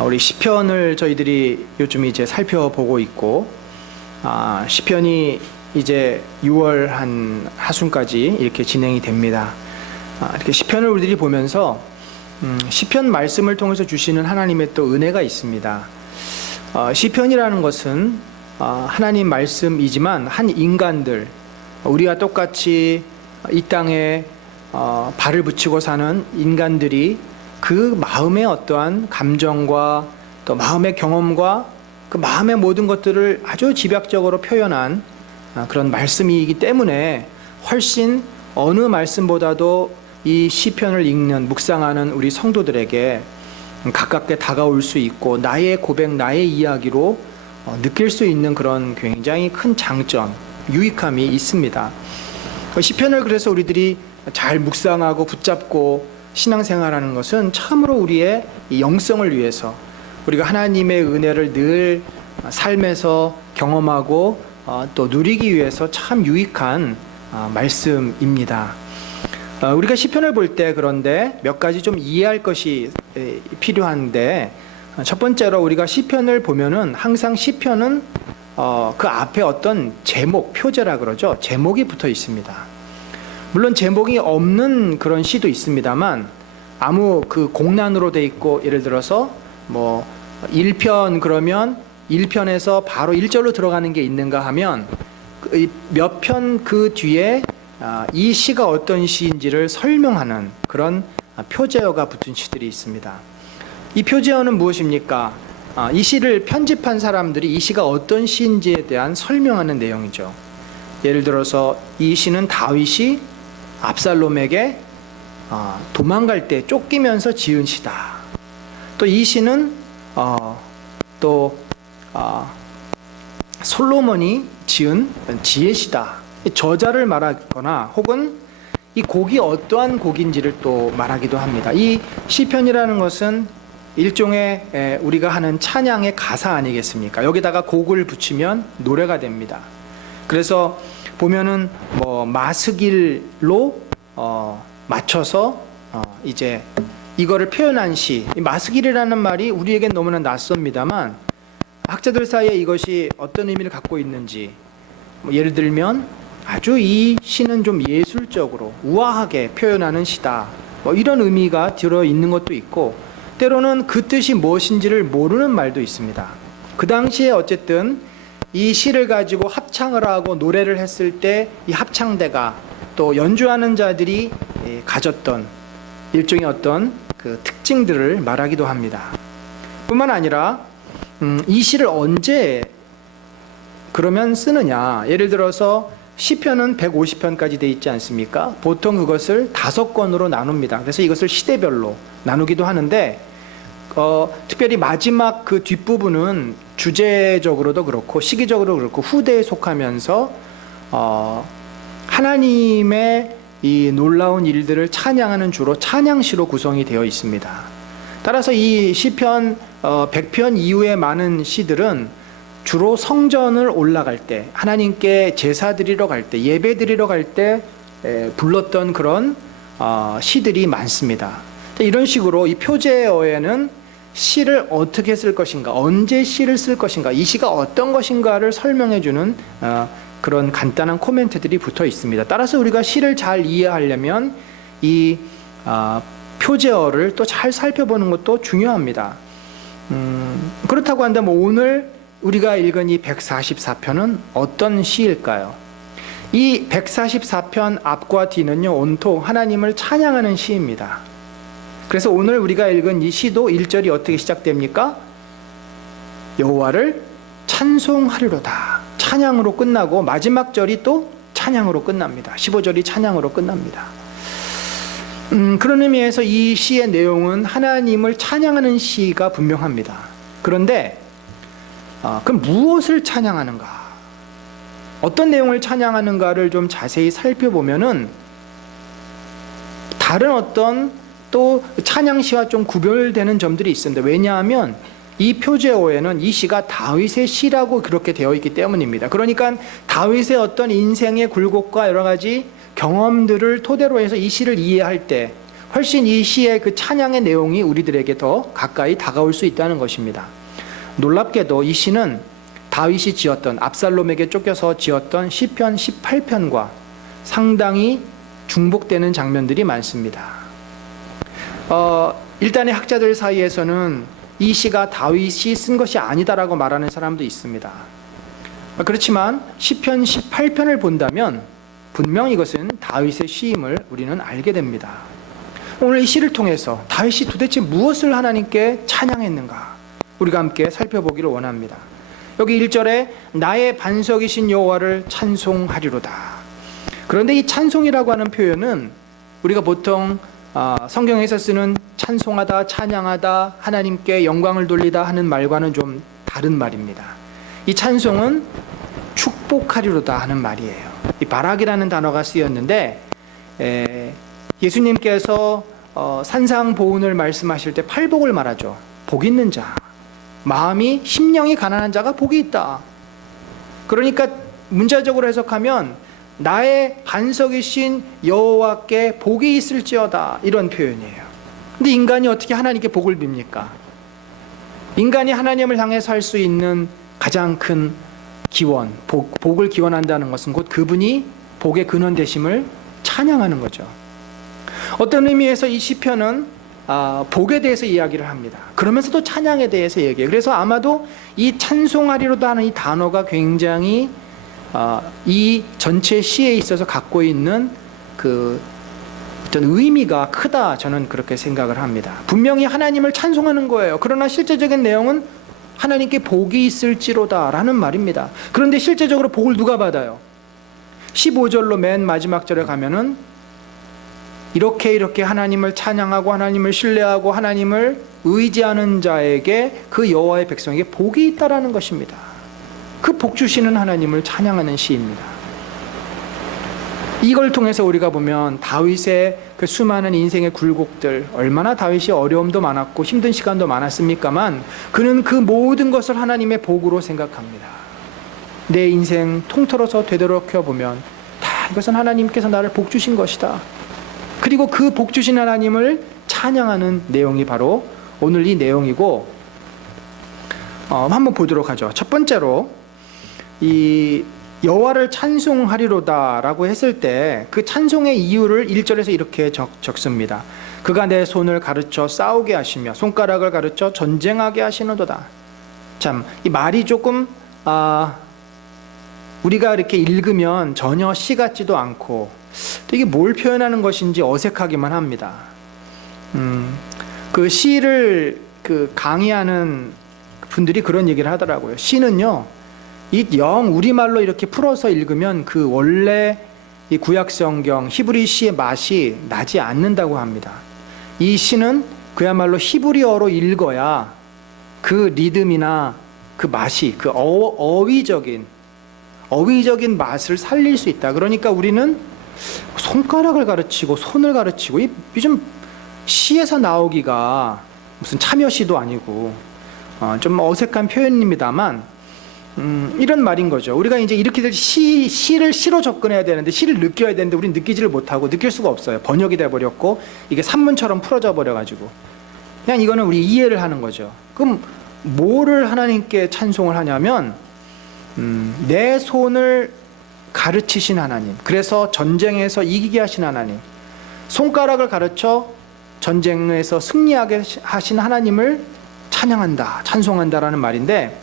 우리 시편을 저희들이 요즘 이제 살펴보고 있고, 시편이 이제 6월 한 하순까지 이렇게 진행이 됩니다. 이렇게 시편을 우리들이 보면서 시편 말씀을 통해서 주시는 하나님의 또 은혜가 있습니다. 시편이라는 것은 하나님 말씀이지만 한 인간들, 우리와 똑같이 이 땅에 발을 붙이고 사는 인간들이 그 마음의 어떠한 감정과 또 마음의 경험과 그 마음의 모든 것들을 아주 집약적으로 표현한 그런 말씀이기 때문에 훨씬 어느 말씀보다도 이 시편을 읽는, 묵상하는 우리 성도들에게 가깝게 다가올 수 있고 나의 고백, 나의 이야기로 느낄 수 있는 그런 굉장히 큰 장점, 유익함이 있습니다. 시편을 그래서 우리들이 잘 묵상하고 붙잡고 신앙생활하는 것은 참으로 우리의 영성을 위해서, 우리가 하나님의 은혜를 늘 삶에서 경험하고 또 누리기 위해서 참 유익한 말씀입니다. 우리가 시편을 볼 때 그런데 몇 가지 좀 이해할 것이 필요한데, 첫 번째로 우리가 시편을 보면은 항상 시편은 그 앞에 어떤 제목, 표제라 그러죠. 제목이 붙어 있습니다. 물론 제목이 없는 그런 시도 있습니다만, 아무 그 공란으로 돼 있고, 예를 들어서 뭐 1편 그러면 1편에서 바로 1절로 들어가는 게 있는가 하면 몇 편 그 뒤에 이 시가 어떤 시인지를 설명하는 그런 표제어가 붙은 시들이 있습니다. 이 표제어는 무엇입니까? 이 시를 편집한 사람들이 이 시가 어떤 시인지에 대한 설명하는 내용이죠. 예를 들어서 이 시는 다윗이 압살롬에게 도망갈 때 쫓기면서 지은 시다. 또 이 시는 솔로몬이 지은 지혜시다. 저자를 말하거나 혹은 이 곡이 어떠한 곡인지를 또 말하기도 합니다. 이 시편이라는 것은 일종의 우리가 하는 찬양의 가사 아니겠습니까? 여기다가 곡을 붙이면 노래가 됩니다. 그래서 보면은 뭐 마스길로 맞춰서 이제 이거를 표현한 시, 마스길이라는 말이 우리에겐 너무나 낯섭니다만 학자들 사이에 이것이 어떤 의미를 갖고 있는지, 예를 들면 아주 이 시는 좀 예술적으로 우아하게 표현하는 시다, 뭐 이런 의미가 들어있는 것도 있고, 때로는 그 뜻이 무엇인지를 모르는 말도 있습니다. 그 당시에 어쨌든 이 시를 가지고 합창을 하고 노래를 했을 때 이 합창대가 또 연주하는 자들이 가졌던 일종의 어떤 그 특징들을 말하기도 합니다. 뿐만 아니라 이 시를 언제 그러면 쓰느냐, 예를 들어서 시편은 150편까지 돼 있지 않습니까? 보통 그것을 5권으로 나눕니다. 그래서 이것을 시대별로 나누기도 하는데, 특별히 마지막 그 뒷부분은 주제적으로도 그렇고 시기적으로 그렇고 후대에 속하면서 하나님의 이 놀라운 일들을 찬양하는 주로 찬양시로 구성이 되어 있습니다. 따라서 이 시편 100편 이후의 많은 시들은 주로 성전을 올라갈 때, 하나님께 제사 드리러 갈 때, 예배 드리러 갈 때 불렀던 그런 시들이 많습니다. 이런 식으로 이 표제어에는 시를 어떻게 쓸 것인가, 언제 시를 쓸 것인가, 이 시가 어떤 것인가를 설명해 주는 그런 간단한 코멘트들이 붙어 있습니다. 따라서 우리가 시를 잘 이해하려면 이 표제어를 또 잘 살펴보는 것도 중요합니다. 그렇다고 한다면 오늘 우리가 읽은 이 144편은 어떤 시일까요? 이 144편 앞과 뒤는요, 온통 하나님을 찬양하는 시입니다. 그래서 오늘 우리가 읽은 이 시도 1절이 어떻게 시작됩니까? 여호와를 찬송하리로다. 찬양으로 끝나고 마지막 절이 또 찬양으로 끝납니다. 15절이 찬양으로 끝납니다. 그런 의미에서 이 시의 내용은 하나님을 찬양하는 시가 분명합니다. 그런데 그럼 무엇을 찬양하는가? 어떤 내용을 찬양하는가를 좀 자세히 살펴보면은 다른 어떤 또 찬양시와 좀 구별되는 점들이 있습니다. 왜냐하면 이 표제어에는 이 시가 다윗의 시라고 그렇게 되어 있기 때문입니다. 그러니까 다윗의 어떤 인생의 굴곡과 여러 가지 경험들을 토대로 해서 이 시를 이해할 때, 훨씬 이 시의 그 찬양의 내용이 우리들에게 더 가까이 다가올 수 있다는 것입니다. 놀랍게도 이 시는 다윗이 지었던, 압살롬에게 쫓겨서 지었던 시편 18편과 상당히 중복되는 장면들이 많습니다. 일단의 학자들 사이에서는 이 시가 다윗이 쓴 것이 아니다라고 말하는 사람도 있습니다. 그렇지만 시편 18편을 본다면 분명 이것은 다윗의 시임을 우리는 알게 됩니다. 오늘 이 시를 통해서 다윗이 도대체 무엇을 하나님께 찬양했는가 우리가 함께 살펴보기를 원합니다. 여기 1절에 나의 반석이신 여호와를 찬송하리로다. 그런데 이 찬송이라고 하는 표현은 우리가 보통 성경에서 쓰는 찬송하다, 찬양하다, 하나님께 영광을 돌리다 하는 말과는 좀 다른 말입니다. 이 찬송은 축복하리로다 하는 말이에요. 이 바락이라는 단어가 쓰였는데 예수님께서 산상보훈을 말씀하실 때 팔복을 말하죠. 복 있는 자, 마음이 심령이 가난한 자가 복이 있다. 그러니까 문자적으로 해석하면 나의 반석이신 여호와께 복이 있을지어다, 이런 표현이에요. 근데 인간이 어떻게 하나님께 복을 빕니까? 인간이 하나님을 향해서 할 수 있는 가장 큰 기원, 복을 기원한다는 것은 곧 그분이 복의 근원 되심을 찬양하는 거죠. 어떤 의미에서 이 시편은 복에 대해서 이야기를 합니다. 그러면서도 찬양에 대해서 얘기해요. 그래서 아마도 이 찬송하리로다 하는 이 단어가 굉장히 이 전체 시에 있어서 갖고 있는 그 어떤 의미가 크다, 저는 그렇게 생각을 합니다. 분명히 하나님을 찬송하는 거예요. 그러나 실제적인 내용은 하나님께 복이 있을지로다 라는 말입니다. 그런데 실제적으로 복을 누가 받아요? 15절로 맨 마지막 절에 가면은 이렇게 하나님을 찬양하고 하나님을 신뢰하고 하나님을 의지하는 자에게, 그 여호와의 백성에게 복이 있다라는 것입니다. 그 복 주시는 하나님을 찬양하는 시입니다. 이걸 통해서 우리가 보면 다윗의 그 수많은 인생의 굴곡들, 얼마나 다윗이 어려움도 많았고 힘든 시간도 많았습니까만 그는 그 모든 것을 하나님의 복으로 생각합니다. 내 인생 통틀어서 되돌아보면 다 이것은 하나님께서 나를 복 주신 것이다. 그리고 그 복 주신 하나님을 찬양하는 내용이 바로 오늘 이 내용이고, 한번 보도록 하죠. 첫 번째로 이 여호와를 찬송하리로다라고 했을 때 그 찬송의 이유를 1절에서 이렇게 적습니다. 그가 내 손을 가르쳐 싸우게 하시며 손가락을 가르쳐 전쟁하게 하시는도다. 참, 이 말이 조금 우리가 이렇게 읽으면 전혀 시 같지도 않고 이게 뭘 표현하는 것인지 어색하기만 합니다. 그 시를 강의하는 분들이 그런 얘기를 하더라고요. 시는요, 이 영 우리말로 이렇게 풀어서 읽으면 그 원래 이 구약성경 히브리 시의 맛이 나지 않는다고 합니다. 이 시는 그야말로 히브리어로 읽어야 그 리듬이나 그 맛이, 그 어휘적인 맛을 살릴 수 있다. 그러니까 우리는 손가락을 가르치고 손을 가르치고, 요즘 시에서 나오기가 무슨 참여시도 아니고 좀 어색한 표현입니다만 이런 말인 거죠. 우리가 이제 이렇게 시를 시로 접근해야 되는데, 시를 느껴야 되는데 우리는 느끼지를 못하고, 느낄 수가 없어요. 번역이 돼버렸고 이게 산문처럼 풀어져 버려가지고 그냥 이거는 우리 이해를 하는 거죠. 그럼 뭐를 하나님께 찬송을 하냐면 내 손을 가르치신 하나님, 그래서 전쟁에서 이기게 하신 하나님, 손가락을 가르쳐 전쟁에서 승리하게 하신 하나님을 찬양한다, 찬송한다라는 말인데,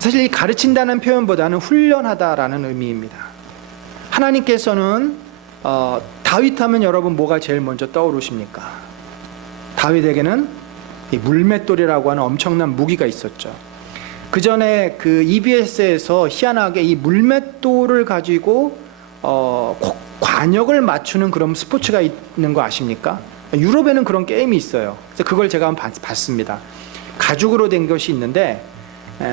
사실 이 가르친다는 표현보다는 훈련하다라는 의미입니다. 하나님께서는 다윗하면 여러분 뭐가 제일 먼저 떠오르십니까? 다윗에게는 이 물맷돌이라고 하는 엄청난 무기가 있었죠. 그 전에 그 EBS에서 희한하게 이 물맷돌을 가지고 관역을 맞추는 그런 스포츠가 있는 거 아십니까? 유럽에는 그런 게임이 있어요. 그래서 그걸 제가 한번 봤습니다. 가죽으로 된 것이 있는데,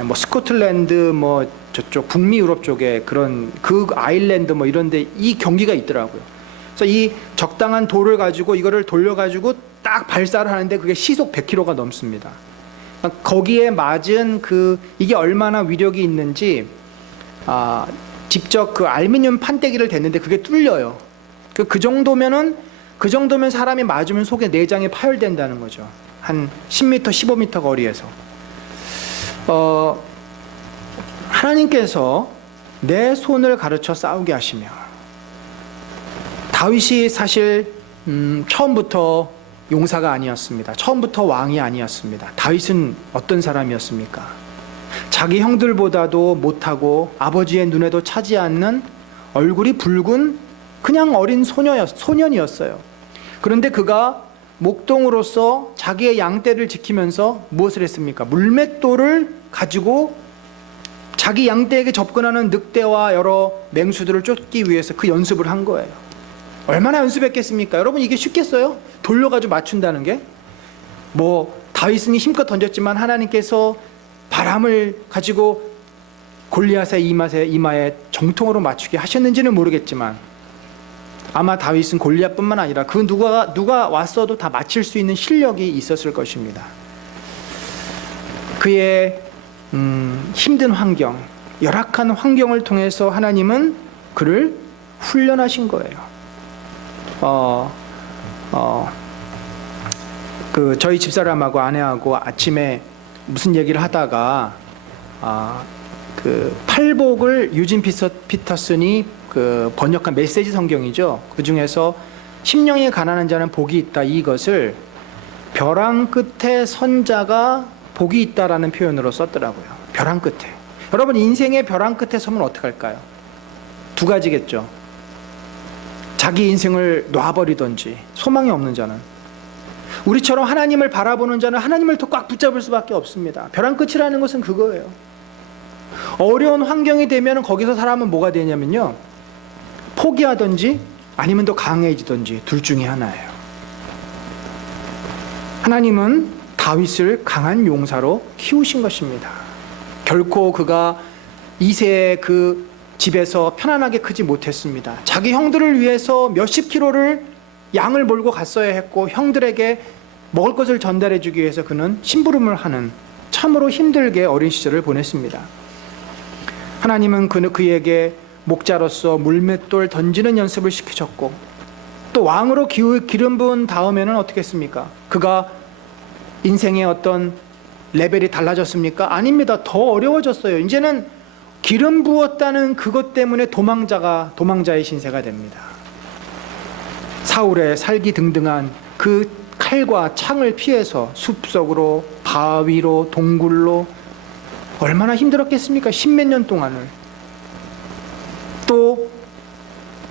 뭐 스코틀랜드, 뭐 저쪽 북미 유럽 쪽에 그런 그 아일랜드 뭐 이런데 이 경기가 있더라고요. 그래서 이 적당한 돌을 가지고 이거를 돌려가지고 딱 발사를 하는데 그게 시속 100km가 넘습니다. 거기에 맞은 이게 얼마나 위력이 있는지 직접 그 알루미늄 판때기를 댔는데 그게 뚫려요. 그 정도면은 그 정도면 사람이 맞으면 속에 내장이 파열된다는 거죠. 한 10m, 15m 거리에서. 하나님께서 내 손을 가르쳐 싸우게 하시며, 다윗이 사실 처음부터 용사가 아니었습니다. 처음부터 왕이 아니었습니다. 다윗은 어떤 사람이었습니까? 자기 형들보다도 못하고 아버지의 눈에도 차지 않는 얼굴이 붉은 그냥 어린 소년이었어요. 그런데 그가 목동으로서 자기의 양떼를 지키면서 무엇을 했습니까? 물맷돌을 가지고 자기 양떼에게 접근하는 늑대와 여러 맹수들을 쫓기 위해서 그 연습을 한 거예요. 얼마나 연습했겠습니까? 여러분, 이게 쉽겠어요? 돌려가지고 맞춘다는 게? 다윗은 힘껏 던졌지만 하나님께서 바람을 가지고 골리앗의 이마에 정통으로 맞추게 하셨는지는 모르겠지만, 아마 다윗은 골리앗뿐만 아니라 그 누가 왔어도 다 맞힐 수 있는 실력이 있었을 것입니다. 그의 힘든 환경, 열악한 환경을 통해서 하나님은 그를 훈련하신 거예요. 저희 집사람하고 아내하고 아침에 무슨 얘기를 하다가 그 팔복을 유진 피터슨이 그 번역한 메시지 성경이죠. 그 중에서 심령이 가난한 자는 복이 있다, 이것을 벼랑 끝에 선자가 복이 있다라는 표현으로 썼더라고요. 벼랑 끝에. 여러분, 인생의 벼랑 끝에 서면 어떡할까요? 두 가지겠죠. 자기 인생을 놔버리든지, 소망이 없는 자는. 우리처럼 하나님을 바라보는 자는 하나님을 더 꽉 붙잡을 수밖에 없습니다. 벼랑 끝이라는 것은 그거예요. 어려운 환경이 되면 거기서 사람은 뭐가 되냐면요, 포기하든지 아니면 더 강해지든지 둘 중에 하나예요. 하나님은 다윗을 강한 용사로 키우신 것입니다. 결코 그가 이새의 그 집에서 편안하게 크지 못했습니다. 자기 형들을 위해서 몇십 킬로를 양을 몰고 갔어야 했고, 형들에게 먹을 것을 전달해 주기 위해서 그는 심부름을 하는 참으로 힘들게 어린 시절을 보냈습니다. 하나님은 그에게 목자로서 물맷돌 던지는 연습을 시키셨고, 또 왕으로 기름 부은 다음에는 어떻게 했습니까? 그가 인생의 어떤 레벨이 달라졌습니까? 아닙니다. 더 어려워졌어요. 이제는 기름 부었다는 그것 때문에 도망자의 신세가 됩니다. 사울의 살기등등한 그 칼과 창을 피해서 숲속으로, 바위로, 동굴로 얼마나 힘들었겠습니까? 10몇 년 동안을. 또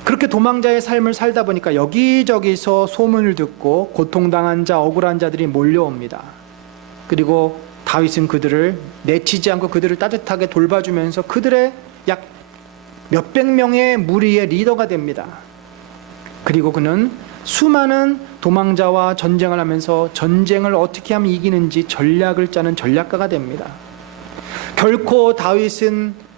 그렇게 도망자의 삶을 살다 보니까 여기저기서 소문을 듣고 고통당한 자, 억울한 자들이 몰려옵니다. 그리고 다윗은 그들을 내치지 않고 그들을 따뜻하게 돌봐주면서 그들의 약 몇백 명의 무리의 리더가 됩니다. 그리고 그는 수많은 도망자와 전쟁을 하면서 전쟁을 어떻게 하면 이기는지 전략을 짜는 전략가가 됩니다. 결코 다윗은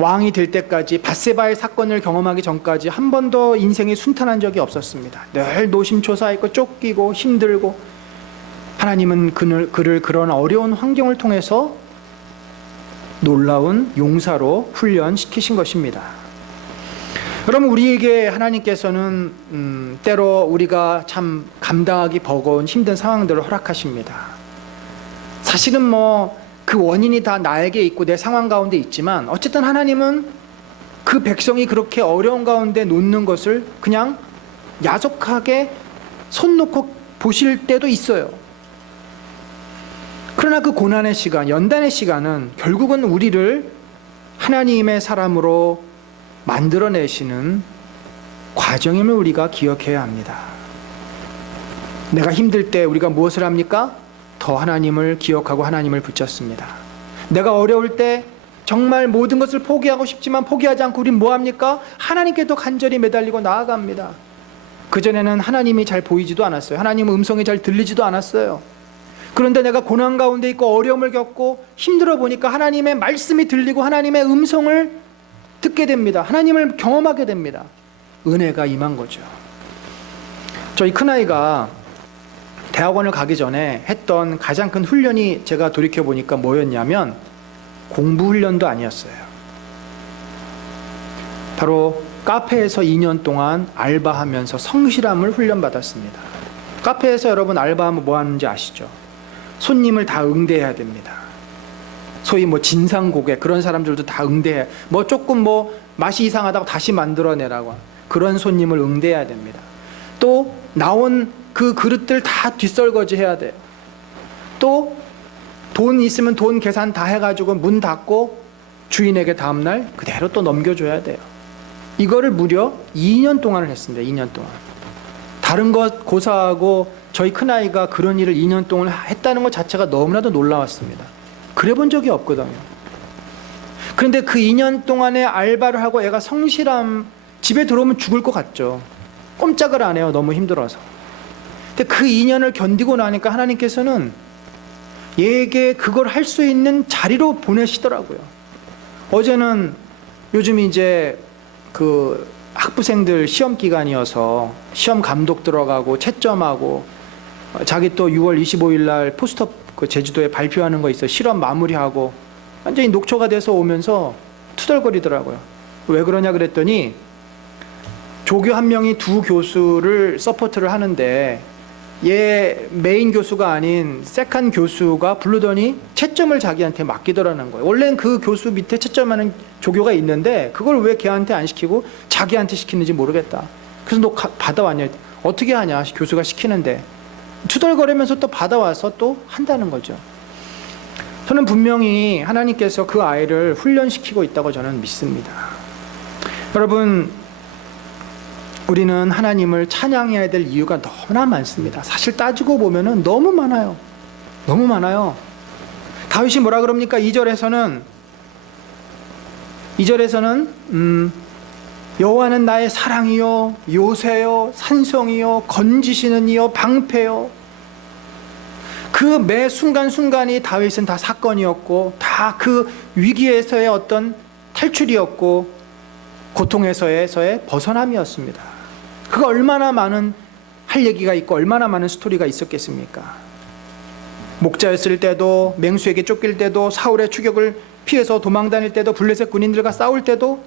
왕이 될 때까지, 밧세바의 사건을 경험하기 전까지 한 번도 인생이 순탄한 적이 없었습니다. 늘 노심초사했고 쫓기고 힘들고, 하나님은 그를 그런 어려운 환경을 통해서 놀라운 용사로 훈련시키신 것입니다. 여러분, 우리에게 하나님께서는 때로 우리가 참 감당하기 버거운 힘든 상황들을 허락하십니다. 사실은 그 원인이 다 나에게 있고 내 상황 가운데 있지만, 어쨌든 하나님은 그 백성이 그렇게 어려운 가운데 놓는 것을 그냥 야속하게 손 놓고 보실 때도 있어요. 그러나 그 고난의 시간, 연단의 시간은 결국은 우리를 하나님의 사람으로 만들어내시는 과정임을 우리가 기억해야 합니다. 내가 힘들 때 우리가 무엇을 합니까? 더 하나님을 기억하고 하나님을 붙잡습니다. 내가 어려울 때 정말 모든 것을 포기하고 싶지만 포기하지 않고 우린 뭐합니까? 하나님께 더 간절히 매달리고 나아갑니다. 그전에는 하나님이 잘 보이지도 않았어요. 하나님의 음성이 잘 들리지도 않았어요. 그런데 내가 고난 가운데 있고 어려움을 겪고 힘들어 보니까 하나님의 말씀이 들리고 하나님의 음성을 듣게 됩니다. 하나님을 경험하게 됩니다. 은혜가 임한 거죠. 저희 큰아이가 대학원을 가기 전에 했던 가장 큰 훈련이 제가 돌이켜보니까 뭐였냐면 공부 훈련도 아니었어요. 바로 카페에서 2년 동안 알바하면서 성실함을 훈련받았습니다. 카페에서 여러분 알바하면 뭐 하는지 아시죠? 손님을 다 응대해야 됩니다. 소위 뭐 진상 고객 그런 사람들도 다 응대해. 뭐 조금 뭐 맛이 이상하다고 다시 만들어내라고 그런 손님을 응대해야 됩니다. 또 나온 그 그릇들 다 뒷설거지 해야 돼요. 또 돈 있으면 돈 계산 다 해가지고 문 닫고 주인에게 다음날 그대로 또 넘겨줘야 돼요. 이거를 무려 2년 동안을 했습니다. 2년 동안. 다른 것 고사하고 저희 큰아이가 그런 일을 2년 동안 했다는 것 자체가 너무나도 놀라웠습니다. 그래 본 적이 없거든요. 그런데 그 2년 동안에 알바를 하고 애가 성실함, 집에 들어오면 죽을 것 같죠. 꼼짝을 안 해요. 너무 힘들어서. 근데 그 2년을 견디고 나니까 하나님께서는 얘에게 그걸 할 수 있는 자리로 보내시더라고요. 어제는 요즘 이제 그 학부생들 시험 기간이어서 시험 감독 들어가고 채점하고 자기 또 6월 25일 날 포스터 그 제주도에 발표하는 거 있어 실험 마무리하고 완전히 녹초가 돼서 오면서 투덜거리더라고요. 왜 그러냐 그랬더니 조교 한 명이 두 교수를 서포트를 하는데 얘 메인 교수가 아닌 세컨 교수가 부르더니 채점을 자기한테 맡기더라는 거예요. 원래는 그 교수 밑에 채점하는 조교가 있는데 그걸 왜 걔한테 안 시키고 자기한테 시키는지 모르겠다. 그래서 너 받아왔냐? 어떻게 하냐? 교수가 시키는데 투덜거리면서 또 받아와서 또 한다는 거죠. 저는 분명히 하나님께서 그 아이를 훈련시키고 있다고 저는 믿습니다. 여러분, 우리는 하나님을 찬양해야 될 이유가 너무나 많습니다. 사실 따지고 보면은 너무 많아요. 너무 많아요. 다윗이 뭐라 그럽니까? 2절에서는 여호와는 나의 사랑이요 요새요 산성이요 건지시는 이요 방패요. 그 매 순간순간이 다윗은 다 사건이었고 다 그 위기에서의 어떤 탈출이었고 고통에서의 벗어남이었습니다. 그가 얼마나 많은 할 얘기가 있고 얼마나 많은 스토리가 있었겠습니까? 목자였을 때도, 맹수에게 쫓길 때도, 사울의 추격을 피해서 도망 다닐 때도, 블레셋 군인들과 싸울 때도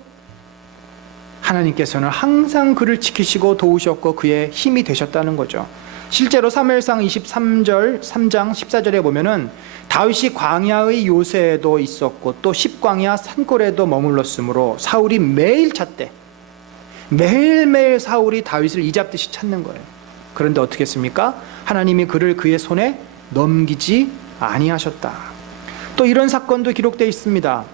하나님께서는 항상 그를 지키시고 도우셨고 그의 힘이 되셨다는 거죠. 실제로 사무엘상 23장 14절에 보면은 다윗이 광야의 요새에도 있었고 또 십광야 산골에도 머물렀으므로 사울이 매일 찾되 매일매일 사울이 다윗을 이잡듯이 찾는 거예요. 그런데 어떻게 했습니까? 하나님이 그를 그의 손에 넘기지 아니하셨다. 또 이런 사건도 기록되어 있습니다.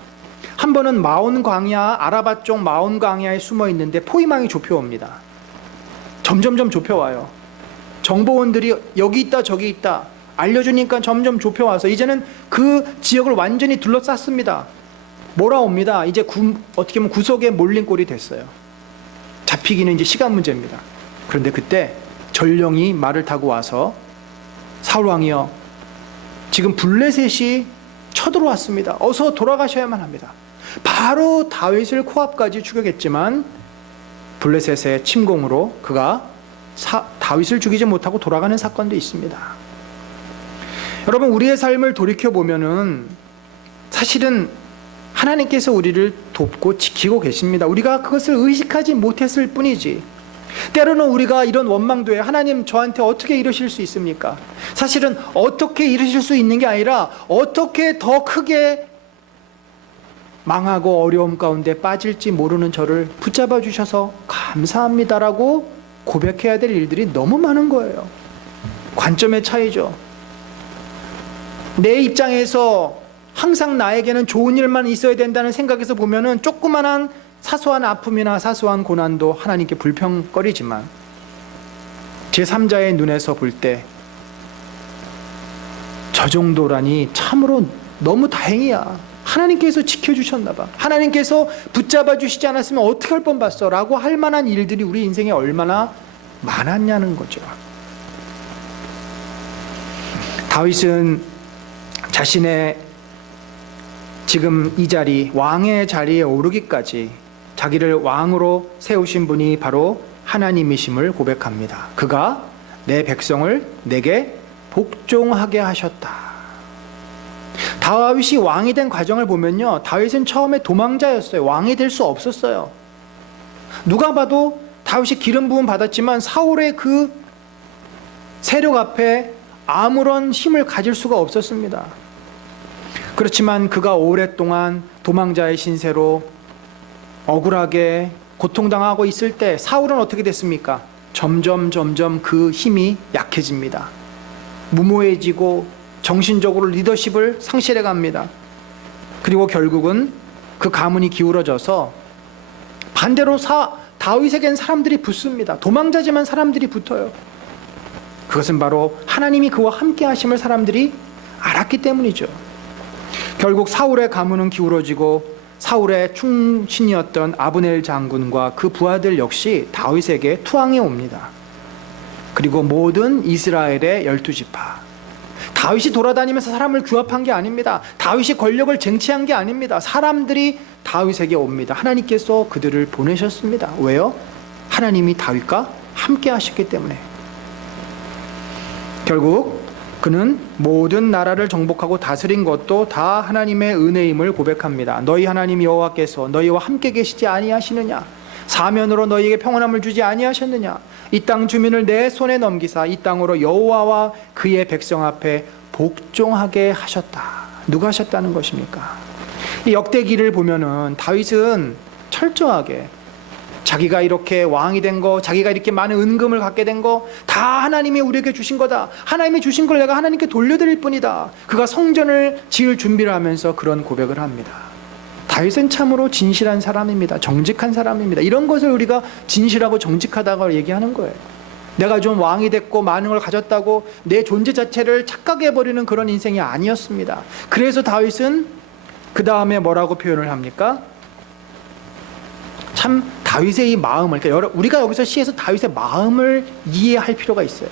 한 번은 마온 광야, 아라바 쪽 마온 광야에 숨어 있는데 포위망이 좁혀옵니다. 점점점 좁혀와요. 정보원들이 여기 있다 저기 있다 알려주니까 점점 좁혀와서 이제는 그 지역을 완전히 둘러쌌습니다. 몰아옵니다. 이제 어떻게 보면 구석에 몰린 꼴이 됐어요. 잡히기는 이제 시간 문제입니다. 그런데 그때 전령이 말을 타고 와서 사울 왕이여 지금 블레셋이 쳐들어왔습니다. 어서 돌아가셔야만 합니다. 바로 다윗을 코앞까지 추격했지만 블레셋의 침공으로 그가 다윗을 죽이지 못하고 돌아가는 사건도 있습니다. 여러분, 우리의 삶을 돌이켜보면은 사실은 하나님께서 우리를 돕고 지키고 계십니다. 우리가 그것을 의식하지 못했을 뿐이지. 때로는 우리가 이런 원망도 해요. 하나님 저한테 어떻게 이러실 수 있습니까? 사실은 어떻게 이러실 수 있는 게 아니라 어떻게 더 크게 망하고 어려움 가운데 빠질지 모르는 저를 붙잡아 주셔서 감사합니다라고 고백해야 될 일들이 너무 많은 거예요. 관점의 차이죠. 내 입장에서 항상 나에게는 좋은 일만 있어야 된다는 생각에서 보면은 조그만한 사소한 아픔이나 사소한 고난도 하나님께 불평거리지만 제3자의 눈에서 볼 때 저 정도라니 참으로 너무 다행이야. 하나님께서 지켜주셨나 봐. 하나님께서 붙잡아 주시지 않았으면 어떻게 할 뻔봤어 라고 할 만한 일들이 우리 인생에 얼마나 많았냐는 거죠. 다윗은 자신의 지금 이 자리, 왕의 자리에 오르기까지 자기를 왕으로 세우신 분이 바로 하나님이심을 고백합니다. 그가 내 백성을 내게 복종하게 하셨다. 다윗이 왕이 된 과정을 보면요, 다윗은 처음에 도망자였어요. 왕이 될 수 없었어요. 누가 봐도 다윗이 기름 부음 받았지만 사울의 그 세력 앞에 아무런 힘을 가질 수가 없었습니다. 그렇지만 그가 오랫동안 도망자의 신세로 억울하게 고통당하고 있을 때 사울은 어떻게 됐습니까? 점점 그 힘이 약해집니다. 무모해지고 정신적으로 리더십을 상실해 갑니다. 그리고 결국은 그 가문이 기울어져서 반대로 다윗에겐 사람들이 붙습니다. 도망자지만 사람들이 붙어요. 그것은 바로 하나님이 그와 함께 하심을 사람들이 알았기 때문이죠. 결국 사울의 가문은 기울어지고 사울의 충신이었던 아브넬 장군과 그 부하들 역시 다윗에게 투항해 옵니다. 그리고 모든 이스라엘의 12지파, 다윗이 돌아다니면서 사람을 규합한 게 아닙니다. 다윗이 권력을 쟁취한 게 아닙니다. 사람들이 다윗에게 옵니다. 하나님께서 그들을 보내셨습니다. 왜요? 하나님이 다윗과 함께 하셨기 때문에. 결국 그는 모든 나라를 정복하고 다스린 것도 다 하나님의 은혜임을 고백합니다. 너희 하나님 여호와께서 너희와 함께 계시지 아니하시느냐? 사면으로 너희에게 평안함을 주지 아니하셨느냐? 이 땅 주민을 내 손에 넘기사 이 땅으로 여호와와 그의 백성 앞에 복종하게 하셨다. 누가 하셨다는 것입니까? 이 역대기를 보면은 다윗은 철저하게 자기가 이렇게 왕이 된 거, 자기가 이렇게 많은 은금을 갖게 된 거 다 하나님이 우리에게 주신 거다. 하나님이 주신 걸 내가 하나님께 돌려드릴 뿐이다. 그가 성전을 지을 준비를 하면서 그런 고백을 합니다. 다윗은 참으로 진실한 사람입니다. 정직한 사람입니다. 이런 것을 우리가 진실하고 정직하다고 얘기하는 거예요. 내가 좀 왕이 됐고 많은 걸 가졌다고 내 존재 자체를 착각해버리는 그런 인생이 아니었습니다. 그래서 다윗은 그 다음에 뭐라고 표현을 합니까? 참 다윗의 이 마음을, 그러니까 우리가 여기서 시에서 다윗의 마음을 이해할 필요가 있어요.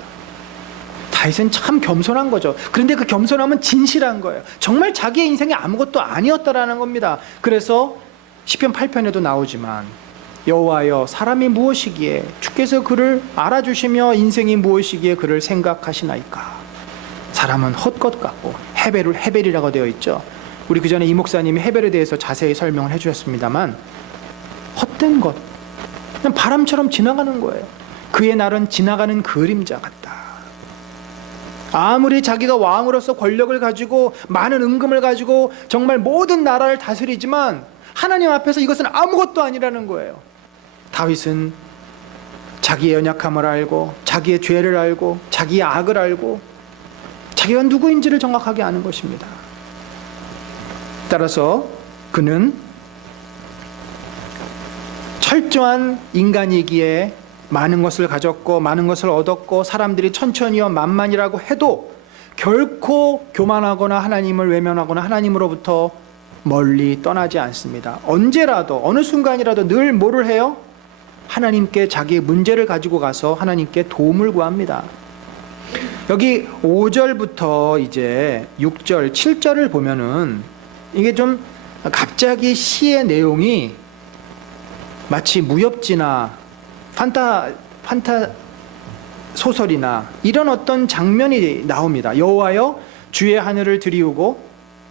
다윗은 참 겸손한 거죠. 그런데 그 겸손함은 진실한 거예요. 정말 자기의 인생이 아무것도 아니었다라는 겁니다. 그래서 시편 8편에도 나오지만 여호와여 사람이 무엇이기에 주께서 그를 알아주시며 인생이 무엇이기에 그를 생각하시나이까. 사람은 헛것 같고 헤벨이라고 되어 있죠. 우리 그 전에 이 목사님이 헤벨에 대해서 자세히 설명을 해주셨습니다만 헛된 것, 그냥 바람처럼 지나가는 거예요. 그의 날은 지나가는 그림자 같다. 아무리 자기가 왕으로서 권력을 가지고 많은 은금을 가지고 정말 모든 나라를 다스리지만 하나님 앞에서 이것은 아무것도 아니라는 거예요. 다윗은 자기의 연약함을 알고 자기의 죄를 알고 자기의 악을 알고 자기가 누구인지를 정확하게 아는 것입니다. 따라서 그는 철저한 인간이기에 많은 것을 가졌고 많은 것을 얻었고 사람들이 천천히요 만만이라고 해도 결코 교만하거나 하나님을 외면하거나 하나님으로부터 멀리 떠나지 않습니다. 언제라도 어느 순간이라도 늘 뭐를 해요? 하나님께 자기의 문제를 가지고 가서 하나님께 도움을 구합니다. 여기 5절부터 이제 6절, 7절을 보면은 이게 좀 갑자기 시의 내용이 마치 무협지나 판타 소설이나 이런 어떤 장면이 나옵니다. 여호와여 주의 하늘을 들이우고,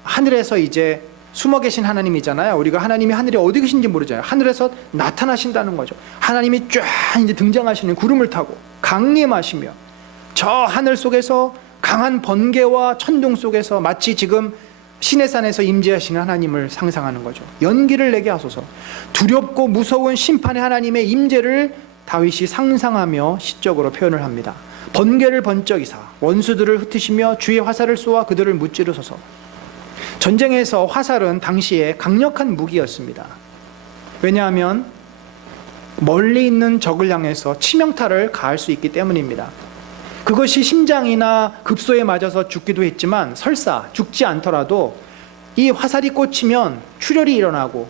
하늘에서 이제 숨어 계신 하나님이잖아요. 우리가 하나님이 하늘에 어디 계신지 모르잖아요. 하늘에서 나타나신다는 거죠. 하나님이 쫙 이제 등장하시는, 구름을 타고 강림하시며 저 하늘 속에서 강한 번개와 천둥 속에서 마치 지금 시내산에서 임재하시는 하나님을 상상하는 거죠. 연기를 내게 하소서. 두렵고 무서운 심판의 하나님의 임재를 다윗이 상상하며 시적으로 표현을 합니다. 번개를 번쩍이사 원수들을 흩으시며 주의 화살을 쏘아 그들을 무찌르소서. 전쟁에서 화살은 당시에 강력한 무기였습니다. 왜냐하면 멀리 있는 적을 향해서 치명타를 가할 수 있기 때문입니다. 그것이 심장이나 급소에 맞아서 죽기도 했지만 설사 죽지 않더라도 이 화살이 꽂히면 출혈이 일어나고,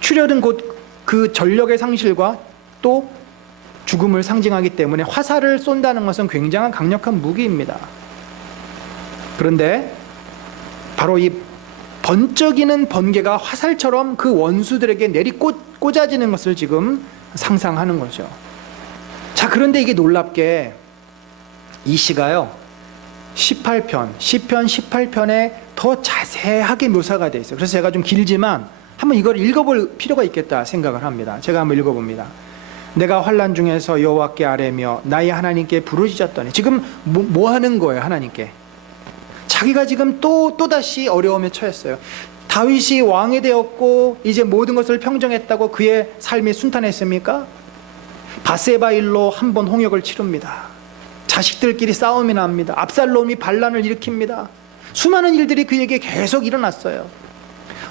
출혈은 곧 그 전력의 상실과 또 죽음을 상징하기 때문에 화살을 쏜다는 것은 굉장한 강력한 무기입니다. 그런데 바로 이 번쩍이는 번개가 화살처럼 그 원수들에게 꽂아지는 것을 지금 상상하는 거죠. 자, 그런데 이게 놀랍게 이 시가요 18편, 시편 18편에 더 자세하게 묘사가 되어 있어요. 그래서 제가 좀 길지만 한번 이걸 읽어볼 필요가 있겠다 생각을 합니다. 제가 한번 읽어봅니다. 내가 환난 중에서 여호와께 아뢰며 나의 하나님께 부르짖었더니, 지금 뭐 하는 거예요? 하나님께 자기가 지금 또다시 어려움에 처했어요. 다윗이 왕이 되었고 이제 모든 것을 평정했다고 그의 삶이 순탄했습니까? 바세바 일로 한 번 홍역을 치릅니다. 자식들끼리 싸움이 납니다. 압살롬이 반란을 일으킵니다. 수많은 일들이 그에게 계속 일어났어요.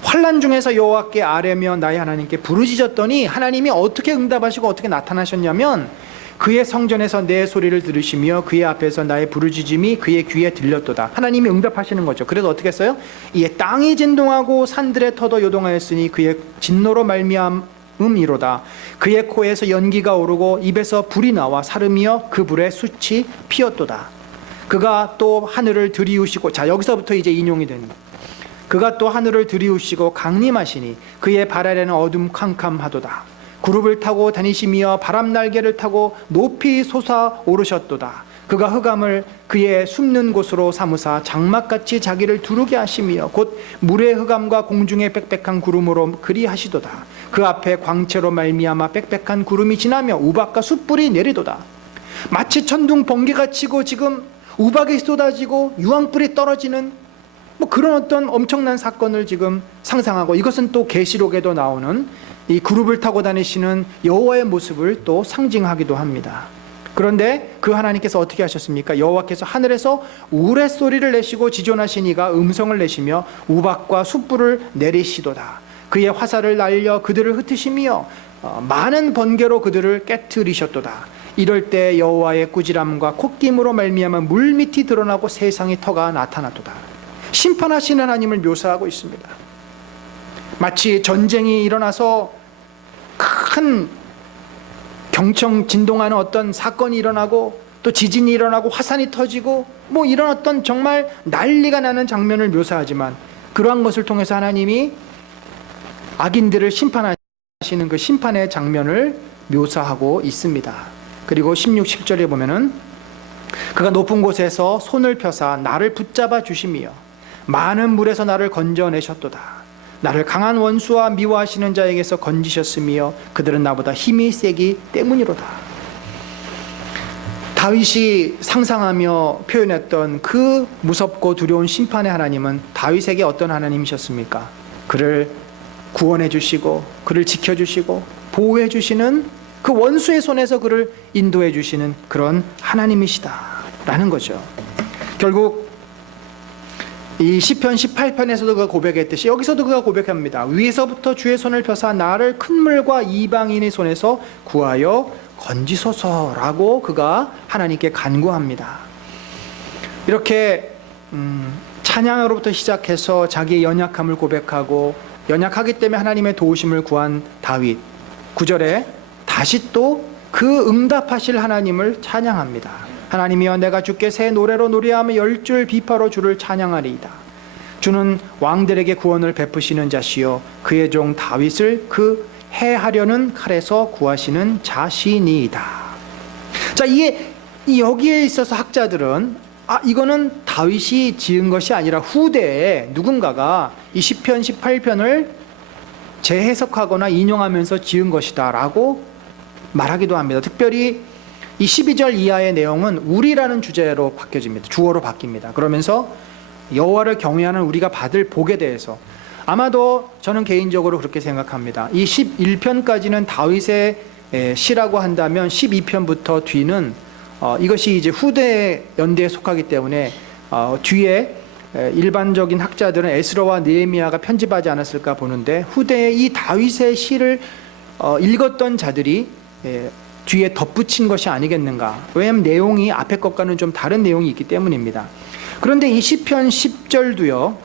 환난 중에서 여호와께 아뢰며 나의 하나님께 부르짖었더니 하나님이 어떻게 응답하시고 어떻게 나타나셨냐면, 그의 성전에서 내 소리를 들으시며 그의 앞에서 나의 부르짖음이 그의 귀에 들렸도다. 하나님이 응답하시는 거죠. 그래서 어떻게 했어요? 이에 땅이 진동하고 산들의 터도 요동하였으니 그의 진노로 말미암음이로다. 그의 코에서 연기가 오르고 입에서 불이 나와 사름이여 그 불에 숯이 피었도다. 그가 또 하늘을 들이우시고, 자 여기서부터 이제 인용이 됩니다. 그가 또 하늘을 들이우시고 강림하시니 그의 발 아래는 어둠 캄캄하도다. 구룹을 타고 다니시며 바람 날개를 타고 높이 솟아 오르셨도다. 그가 흑암을 그의 숨는 곳으로 삼으사 장막같이 자기를 두르게 하시며 곧 물의 흑암과 공중의 빽빽한 구름으로 그리하시도다. 그 앞에 광채로 말미암아 빽빽한 구름이 지나며 우박과 숯불이 내리도다. 마치 천둥 번개가 치고 지금 우박이 쏟아지고 유황불이 떨어지는 그런 어떤 엄청난 사건을 지금 상상하고, 이것은 또 계시록에도 나오는 이 그룹을 타고 다니시는 여호와의 모습을 또 상징하기도 합니다. 그런데 그 하나님께서 어떻게 하셨습니까? 여호와께서 하늘에서 우레소리를 내시고 지존하신 이가 음성을 내시며 우박과 숯불을 내리시도다. 그의 화살을 날려 그들을 흩으시며 많은 번개로 그들을 깨트리셨도다. 이럴 때 여호와의 꾸지람과 콧김으로 말미암아 물밑이 드러나고 세상의 터가 나타났도다. 심판하시는 하나님을 묘사하고 있습니다. 마치 전쟁이 일어나서 큰 경청 진동하는 어떤 사건이 일어나고 또 지진이 일어나고 화산이 터지고 이런 어떤 정말 난리가 나는 장면을 묘사하지만, 그러한 것을 통해서 하나님이 악인들을 심판하시는 그 심판의 장면을 묘사하고 있습니다. 그리고 16, 17절에 보면은 그가 높은 곳에서 손을 펴사 나를 붙잡아 주시며 많은 물에서 나를 건져내셨도다. 나를 강한 원수와 미워하시는 자에게서 건지셨으며 그들은 나보다 힘이 세기 때문이로다. 다윗이 상상하며 표현했던 그 무섭고 두려운 심판의 하나님은 다윗에게 어떤 하나님이셨습니까? 그를 구원해 주시고 그를 지켜주시고 보호해 주시는, 그 원수의 손에서 그를 인도해 주시는 그런 하나님이시다라는 거죠. 결국 이 시편 18편에서도 그가 고백했듯이 여기서도 그가 고백합니다. 위에서부터 주의 손을 펴사 나를 큰 물과 이방인의 손에서 구하여 건지소서라고 그가 하나님께 간구합니다. 이렇게 찬양으로부터 시작해서 자기의 연약함을 고백하고 연약하기 때문에 하나님의 도우심을 구한 다윗, 9절에 다시 또 그 응답하실 하나님을 찬양합니다. 하나님이여 내가 주께 새 노래로 노래하며 열줄 비파로 주를 찬양하리이다. 주는 왕들에게 구원을 베푸시는 자시요 그의 종 다윗을 그 해하려는 칼에서 구하시는 자신이다. 자, 이게 여기에 있어서 학자들은 이거는 다윗이 지은 것이 아니라 후대에 누군가가 이 시편 18편을 재해석하거나 인용하면서 지은 것이다 라고 말하기도 합니다. 특별히 이 12절 이하의 내용은 우리라는 주제로 바뀌어집니다. 주어로 바뀝니다. 그러면서 여호와를 경외하는 우리가 받을 복에 대해서, 아마도 저는 개인적으로 그렇게 생각합니다. 이 11편까지는 다윗의 시라고 한다면 12편부터 뒤는 이것이 이제 후대 연대에 속하기 때문에 뒤에 일반적인 학자들은 에스라와 느헤미야가 편집하지 않았을까 보는데, 후대에 이 다윗의 시를 읽었던 자들이 뒤에 덧붙인 것이 아니겠는가. 왜냐하면 내용이 앞에 것과는 좀 다른 내용이 있기 때문입니다. 그런데 이 시편 10절도요,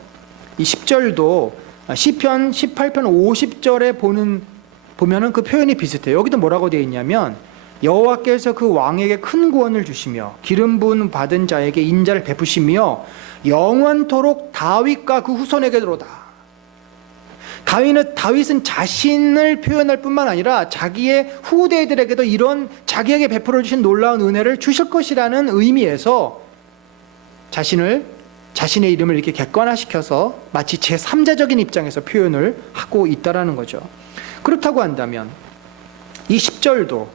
이 10절도 시편 18편 50절에 보면은 그 표현이 비슷해요. 여기도 뭐라고 되어 있냐면 여호와께서 그 왕에게 큰 구원을 주시며 기름 부음 받은 자에게 인자를 베푸시며 영원토록 다윗과 그 후손에게로다. 다윗은 자신을 표현할 뿐만 아니라 자기의 후대들에게도 이런 자기에게 베풀어 주신 놀라운 은혜를 주실 것이라는 의미에서 자신을 자신의 이름을 이렇게 객관화시켜서 마치 제3자적인 입장에서 표현을 하고 있다라는 거죠. 그렇다고 한다면 이 10절도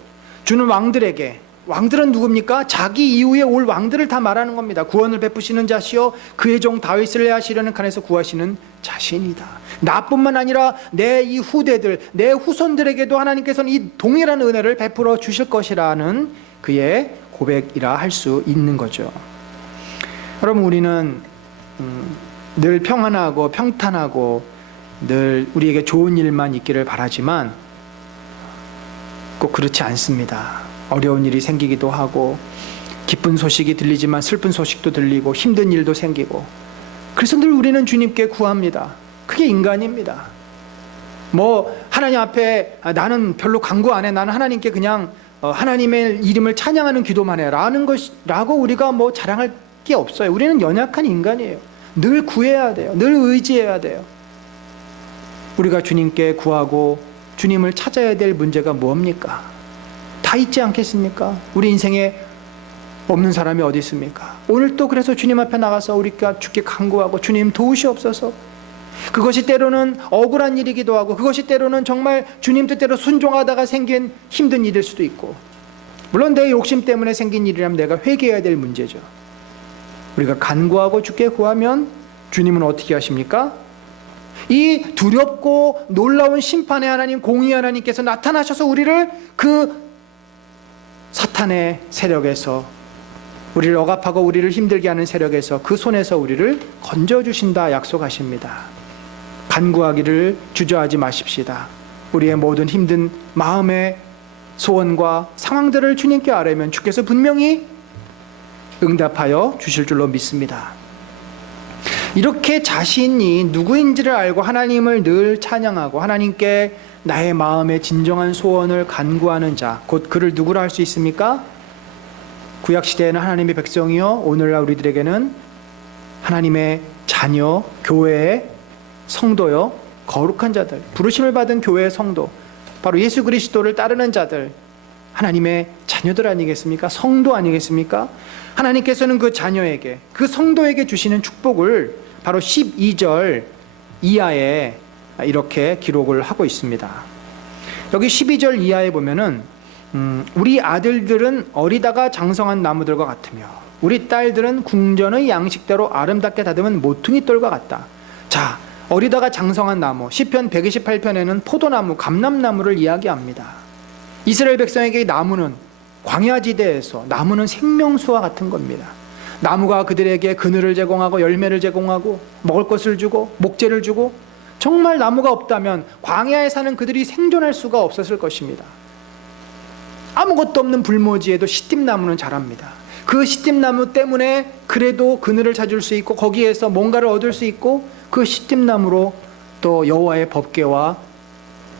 주는 왕들에게, 왕들은 누굽니까? 자기 이후에 올 왕들을 다 말하는 겁니다. 구원을 베푸시는 자시요 그의 종 다윗을 내하시려는 칸에서 구하시는 자신이다. 나뿐만 아니라 내 이 후대들, 내 후손들에게도 하나님께서는 이 동일한 은혜를 베풀어 주실 것이라는 그의 고백이라 할 수 있는 거죠. 여러분, 우리는 늘 평안하고 평탄하고 늘 우리에게 좋은 일만 있기를 바라지만 꼭 그렇지 않습니다. 어려운 일이 생기기도 하고 기쁜 소식이 들리지만 슬픈 소식도 들리고 힘든 일도 생기고, 그래서 늘 우리는 주님께 구합니다. 그게 인간입니다. 하나님 앞에 나는 별로 간구 안 해, 나는 하나님께 그냥 하나님의 이름을 찬양하는 기도만 해 라고 우리가 자랑할 게 없어요. 우리는 연약한 인간이에요. 늘 구해야 돼요. 늘 의지해야 돼요. 우리가 주님께 구하고 주님을 찾아야 될 문제가 뭡니까? 다 있지 않겠습니까? 우리 인생에 없는 사람이 어디 있습니까? 오늘 또 그래서 주님 앞에 나가서 우리가 주께 간구하고 주님 도우시옵소서. 그것이 때로는 억울한 일이기도 하고, 그것이 때로는 정말 주님 뜻대로 순종하다가 생긴 힘든 일일 수도 있고, 물론 내 욕심 때문에 생긴 일이라면 내가 회개해야 될 문제죠. 우리가 간구하고 주께 구하면 주님은 어떻게 하십니까? 이 두렵고 놀라운 심판의 하나님, 공의 하나님께서 나타나셔서 우리를 그 사탄의 세력에서, 우리를 억압하고 우리를 힘들게 하는 세력에서, 그 손에서 우리를 건져주신다 약속하십니다. 간구하기를 주저하지 마십시다. 우리의 모든 힘든 마음의 소원과 상황들을 주님께 아뢰면 주께서 분명히 응답하여 주실 줄로 믿습니다. 이렇게 자신이 누구인지를 알고 하나님을 늘 찬양하고 하나님께 나의 마음의 진정한 소원을 간구하는 자, 곧 그를 누구라 할 수 있습니까? 구약시대에는 하나님의 백성이요, 오늘날 우리들에게는 하나님의 자녀, 교회의 성도요, 거룩한 자들, 부르심을 받은 교회의 성도, 바로 예수 그리스도를 따르는 자들, 하나님의 자녀들 아니겠습니까? 성도 아니겠습니까? 하나님께서는 그 자녀에게, 그 성도에게 주시는 축복을 바로 12절 이하에 이렇게 기록을 하고 있습니다. 여기 12절 이하에 보면은 우리 아들들은 어리다가 장성한 나무들과 같으며 우리 딸들은 궁전의 양식대로 아름답게 다듬은 모퉁이 돌과 같다. 자, 어리다가 장성한 나무, 시편 128편에는 포도나무, 감람나무를 이야기합니다. 이스라엘 백성에게 나무는 광야지대에서 나무는 생명수와 같은 겁니다. 나무가 그들에게 그늘을 제공하고 열매를 제공하고 먹을 것을 주고 목재를 주고, 정말 나무가 없다면 광야에 사는 그들이 생존할 수가 없었을 것입니다. 아무것도 없는 불모지에도 시띠나무는 자랍니다. 그 시띠나무 때문에 그래도 그늘을 찾을 수 있고 거기에서 뭔가를 얻을 수 있고, 그 시띠나무로 또 여호와의 법궤와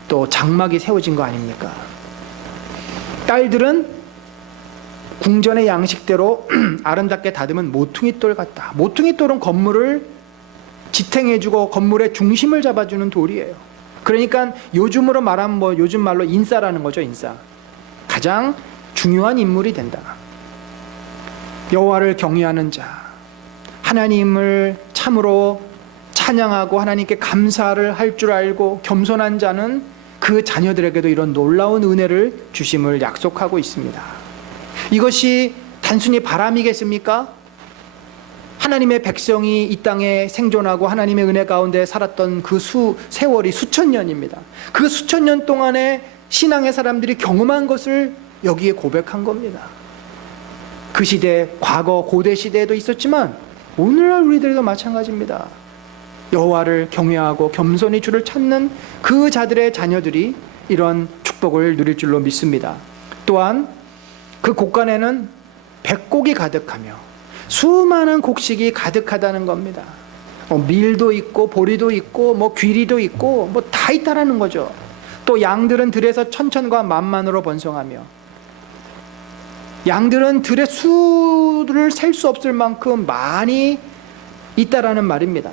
또 장막이 세워진 거 아닙니까? 딸들은 궁전의 양식대로 아름답게 다듬은 모퉁이돌 같다. 모퉁이돌은 건물을 지탱해주고 건물의 중심을 잡아주는 돌이에요. 그러니까 요즘으로 말하면 요즘 말로 인싸라는 거죠. 인싸. 가장 중요한 인물이 된다. 여호와를 경외하는 자, 하나님을 참으로 찬양하고 하나님께 감사를 할 줄 알고 겸손한 자는 그 자녀들에게도 이런 놀라운 은혜를 주심을 약속하고 있습니다. 이것이 단순히 바람이겠습니까? 하나님의 백성이 이 땅에 생존하고 하나님의 은혜 가운데 살았던 그 세월이 수천 년입니다. 그 수천 년 동안에 신앙의 사람들이 경험한 것을 여기에 고백한 겁니다. 그 시대, 과거 고대 시대에도 있었지만 오늘날 우리들도 마찬가지입니다. 여호와를 경외하고 겸손히 주를 찾는 그 자들의 자녀들이 이런 축복을 누릴 줄로 믿습니다. 또한 그 곡간에는 백곡이 가득하며 수많은 곡식이 가득하다는 겁니다. 밀도 있고 보리도 있고 귀리도 있고 다 있다라는 거죠. 또 양들은 들에서 천천과 만만으로 번성하며, 양들은 들의 수를 셀 수 없을 만큼 많이 있다라는 말입니다.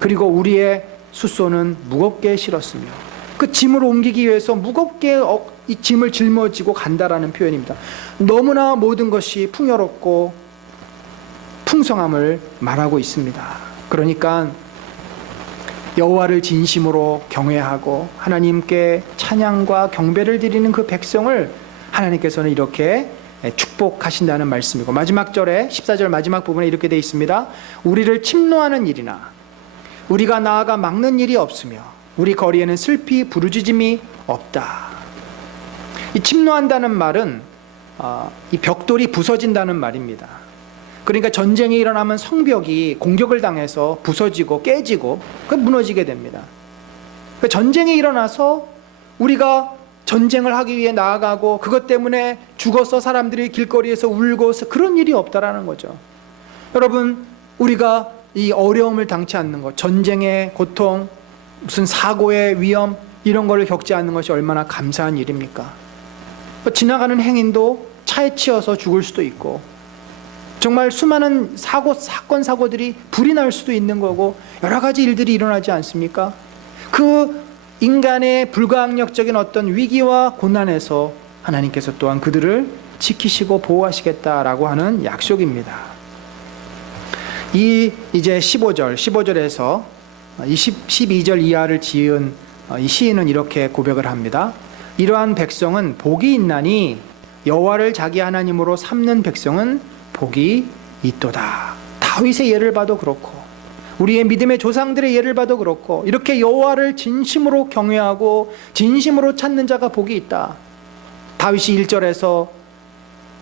그리고 우리의 숫소는 무겁게 실었으며, 그 짐을 옮기기 위해서 무겁게 이 짐을 짊어지고 간다라는 표현입니다. 너무나 모든 것이 풍요롭고 풍성함을 말하고 있습니다. 그러니까 여호와를 진심으로 경외하고 하나님께 찬양과 경배를 드리는 그 백성을 하나님께서는 이렇게 축복하신다는 말씀이고, 마지막 절에 14절 마지막 부분에 이렇게 되어 있습니다. 우리를 침노하는 일이나 우리가 나아가 막는 일이 없으며 우리 거리에는 슬피 부르짖음이 없다. 이 침노한다는 말은 이 벽돌이 부서진다는 말입니다. 그러니까 전쟁이 일어나면 성벽이 공격을 당해서 부서지고 깨지고 무너지게 됩니다. 전쟁이 일어나서 우리가 전쟁을 하기 위해 나아가고 그것 때문에 죽어서 사람들이 길거리에서 울고 그런 일이 없다라는 거죠. 여러분, 우리가 이 어려움을 당치 않는 것, 전쟁의 고통, 무슨 사고의 위험, 이런 거를 겪지 않는 것이 얼마나 감사한 일입니까? 지나가는 행인도 차에 치여서 죽을 수도 있고, 정말 수많은 사건, 사고들이 불이 날 수도 있는 거고, 여러 가지 일들이 일어나지 않습니까? 그 인간의 불가항력적인 어떤 위기와 고난에서 하나님께서 또한 그들을 지키시고 보호하시겠다라고 하는 약속입니다. 이제 15절에서 12절 이하를 지은 이 시인은 이렇게 고백을 합니다. 이러한 백성은 복이 있나니 여호와를 자기 하나님으로 삼는 백성은 복이 있도다. 다윗의 예를 봐도 그렇고 우리의 믿음의 조상들의 예를 봐도 그렇고, 이렇게 여호와를 진심으로 경외하고 진심으로 찾는 자가 복이 있다. 다윗이 1절에서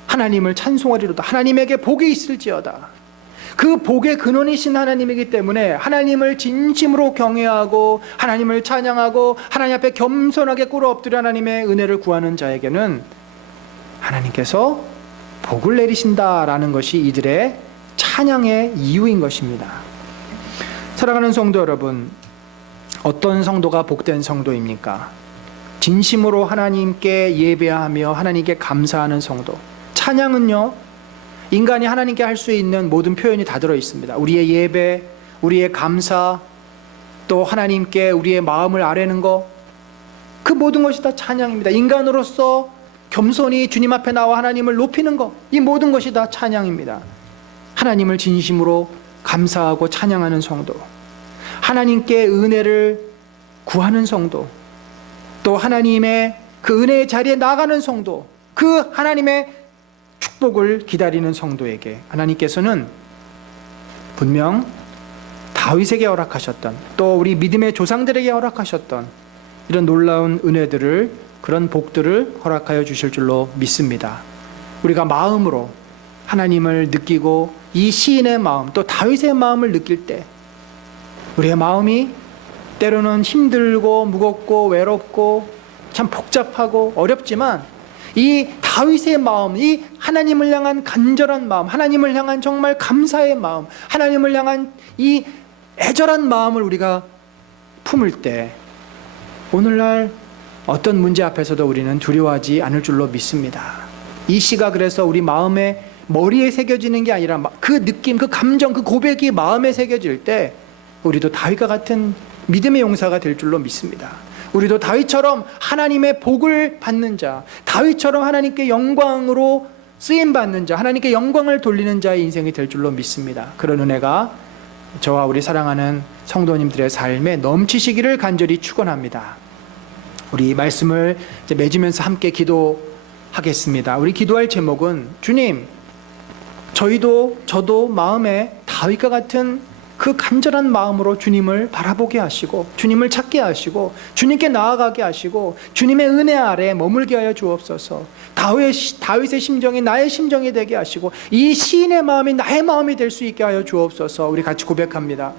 하나님을 찬송하리로다. 하나님에게 복이 있을지어다. 그 복의 근원이신 하나님이기 때문에 하나님을 진심으로 경외하고 하나님을 찬양하고 하나님 앞에 겸손하게 꿇어 엎드려 하나님의 은혜를 구하는 자에게는 하나님께서 복을 내리신다라는 것이 이들의 찬양의 이유인 것입니다. 사랑하는 성도 여러분, 어떤 성도가 복된 성도입니까? 진심으로 하나님께 예배하며 하나님께 감사하는 성도. 찬양은요, 인간이 하나님께 할 수 있는 모든 표현이 다 들어 있습니다. 우리의 예배, 우리의 감사, 또 하나님께 우리의 마음을 아뢰는 것, 그 모든 것이 다 찬양입니다. 인간으로서 겸손히 주님 앞에 나와 하나님을 높이는 것, 이 모든 것이 다 찬양입니다. 하나님을 진심으로 감사하고 찬양하는 성도, 하나님께 은혜를 구하는 성도, 또 하나님의 그 은혜의 자리에 나가는 성도, 그 하나님의 축복을 기다리는 성도에게 하나님께서는 분명 다윗에게 허락하셨던, 또 우리 믿음의 조상들에게 허락하셨던 이런 놀라운 은혜들을, 그런 복들을 허락하여 주실 줄로 믿습니다. 우리가 마음으로 하나님을 느끼고 이 시인의 마음, 또 다윗의 마음을 느낄 때 우리의 마음이 때로는 힘들고 무겁고 외롭고 참 복잡하고 어렵지만, 이 다윗의 마음, 이 하나님을 향한 간절한 마음, 하나님을 향한 정말 감사의 마음, 하나님을 향한 이 애절한 마음을 우리가 품을 때 오늘날 어떤 문제 앞에서도 우리는 두려워하지 않을 줄로 믿습니다. 이 시가 그래서 우리 마음에, 머리에 새겨지는 게 아니라 그 느낌, 그 감정, 그 고백이 마음에 새겨질 때 우리도 다윗과 같은 믿음의 용사가 될 줄로 믿습니다. 우리도 다윗처럼 하나님의 복을 받는 자, 다윗처럼 하나님께 영광으로 쓰임받는 자, 하나님께 영광을 돌리는 자의 인생이 될 줄로 믿습니다. 그런 은혜가 저와 우리 사랑하는 성도님들의 삶에 넘치시기를 간절히 축원합니다. 우리 말씀을 이제 맺으면서 함께 기도하겠습니다. 우리 기도할 제목은, 주님, 저도 마음에 다윗과 같은 그 간절한 마음으로 주님을 바라보게 하시고 주님을 찾게 하시고 주님께 나아가게 하시고 주님의 은혜 아래 머물게 하여 주옵소서. 다윗의 심정이 나의 심정이 되게 하시고 이 시인의 마음이 나의 마음이 될 수 있게 하여 주옵소서. 우리 같이 고백합니다.